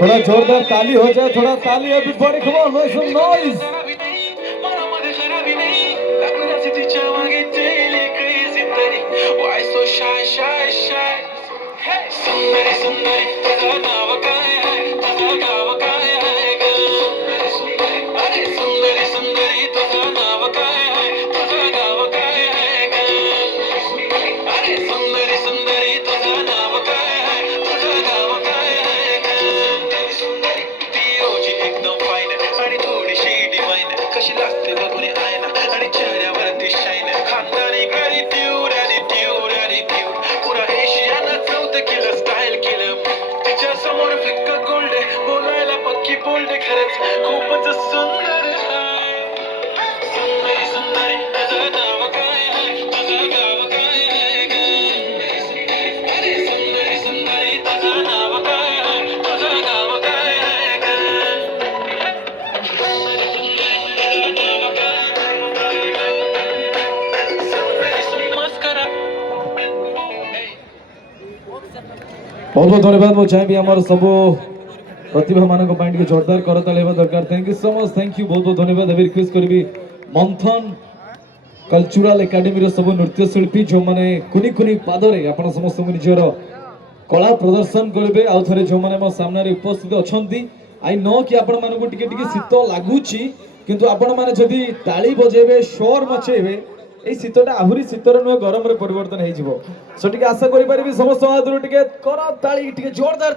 थोड़ा जोरदार ताली हो जाए, थोड़ा ताली everybody, come on, make some noise. Why so shy, shy, shy? Hey, सुंदरी सुंदरी तुझं नाव काय आहे, तुझं गाव काय आहे ग? अरे सुंदरी सुंदरी तुझं नाव काय आहे, तुझं गाव काय आहे ग? अरे सुंदरी सुंदरी तुझं नाव काय आहे, तुझं गाव काय आहे ग? ती रोजी एकदम फाईन आणि थोडीशी डिवाइन, कशी लागते बघून आयना आणि चेहऱ्यावरती शाईन, खानदानी गॅटिट्यूड ॲटिट्यूड ॲटिट्यूड, पुरा एशियानं चौथं केलं स्टाईल केलं. तिच्या समोर फिक्क गोल्ड, बोलायला पक्की बोल्ड, खरंच खूपच सुंदर आहे. सुंदरी सुंदरी तुझं नाव काय आहे, तुझं गाव काय आहे ग? अरे सुंदरी सुंदरी तुझं नाव काय आहे, तुझं गाव काय आहे ग? बहुत बहुत धन्यवाद। वो चाहे भी हमारे सब प्रतिभा मान को जोरदार करताल दरकार। Thank you so much, thank you, बहुत बहुत धन्यवाद। अभी रिक्वेस्ट करी मंथन कल्चरल एकाडेमी सब नृत्य शिल्पी जो मैंने कुनी कुनी पादरे आपण समस्त निजर कला प्रदर्शन करेंगे। आउ थे जो मैंने मो सामने उपस्थित अच्छा आई नो कि आपण मानक टिके टिके शीत लगुच, किंतु आपण माने जदि ताली बजेबे शोर मचेबे ए शीतटा आहुरी शीतर नुहे गरम रे परिवर्तन हो। सो टिके आशा करि परिबी समस्त हाथ टिके कर ताली टिके जोरदार।